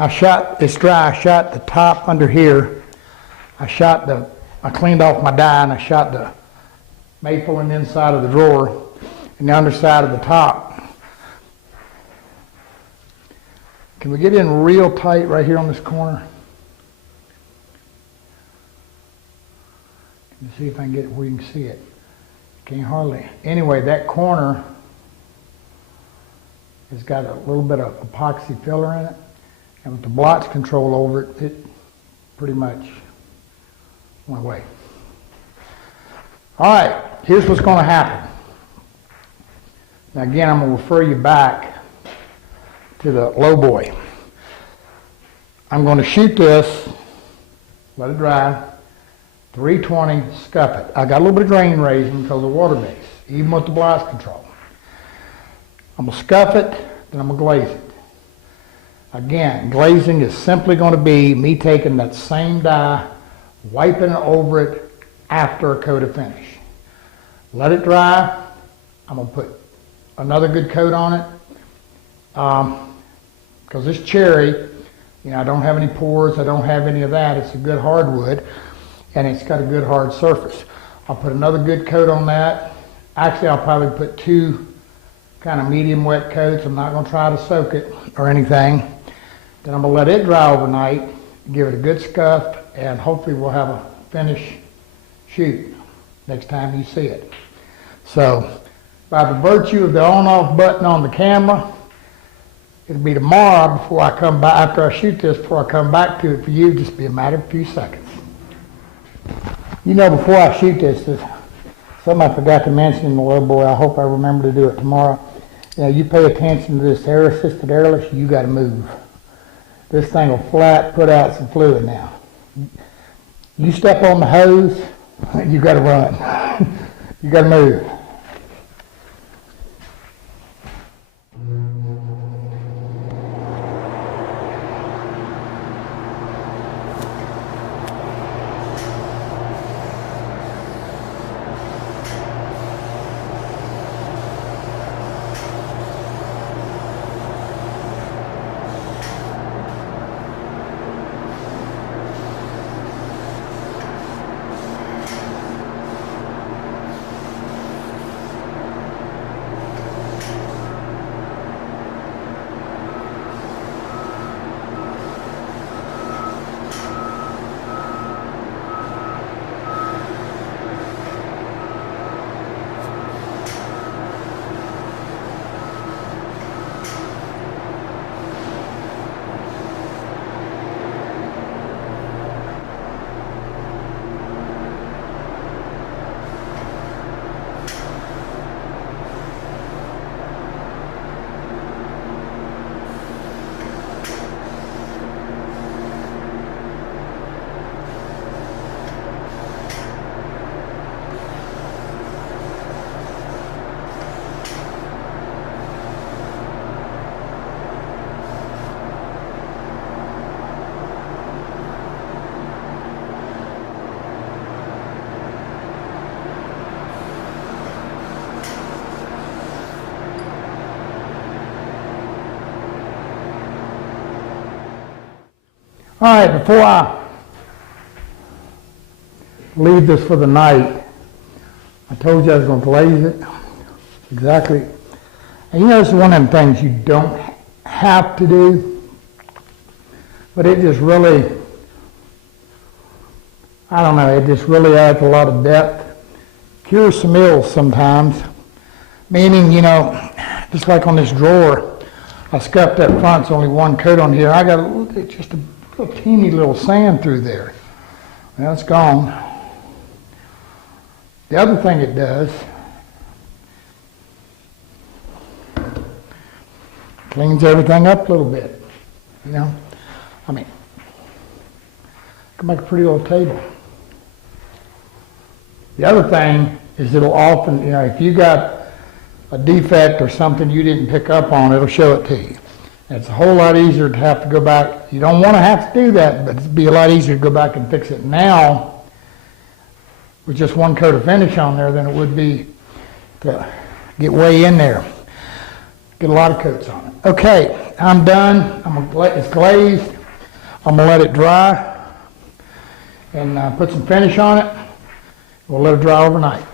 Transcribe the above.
it's dry, I shot the top under here. I cleaned off my dye and I shot the maple on the inside of the drawer and the underside of the top. Can we get in real tight right here on this corner? Let me see if I can get it where you can see it. Can't hardly. Anyway, that corner has got a little bit of epoxy filler in it. And with the blotch control over it, it pretty much went away. All right, here's what's going to happen. Now again, I'm going to refer you back to the low boy. I'm going to shoot this, let it dry, 320, scuff it. I got a little bit of grain raising because of water base, even with the blotch control. I'm going to scuff it, then I'm going to glaze it. Again, glazing is simply going to be me taking that same dye, wiping over it after a coat of finish. Let it dry. I'm going to put another good coat on it. Because this cherry, I don't have any pores, I don't have any of that. It's a good hardwood, and it's got a good hard surface. I'll put another good coat on that. Actually, I'll probably put 2 kind of medium wet coats. I'm not going to try to soak it or anything. Then I'm going to let it dry overnight, give it a good scuff, and hopefully we'll have a finish shoot next time you see it. So, by the virtue of the on-off button on the camera, it'll be tomorrow before I come back, after I shoot this, before I come back to it for you. Just be a matter of a few seconds. Before I shoot this, there's something I forgot to mention in the low boy. I hope I remember to do it tomorrow. You pay attention to this air-assisted airless, you got to move. This thing will flat put out some fluid now. You step on the hose, you got to run. You got to move. All right, before I leave this for the night, I told you I was going to glaze it. Exactly. And this is one of them things you don't have to do, but it just really, it just really adds a lot of depth. Cures some ills sometimes. Meaning, just like on this drawer, I scuffed that front, it's only one coat on here. I got just a teeny little sand through there. Well, it's gone. The other thing it does, cleans everything up a little bit. Can make a pretty little table. The other thing is it'll often, if you got a defect or something you didn't pick up on, it'll show it to you. It's a whole lot easier to have to go back. You don't want to have to do that, but it'd be a lot easier to go back and fix it now with just one coat of finish on there than it would be to get way in there. Get a lot of coats on it. Okay, I'm done. It's glazed. I'm gonna let it dry and put some finish on it. We'll let it dry overnight.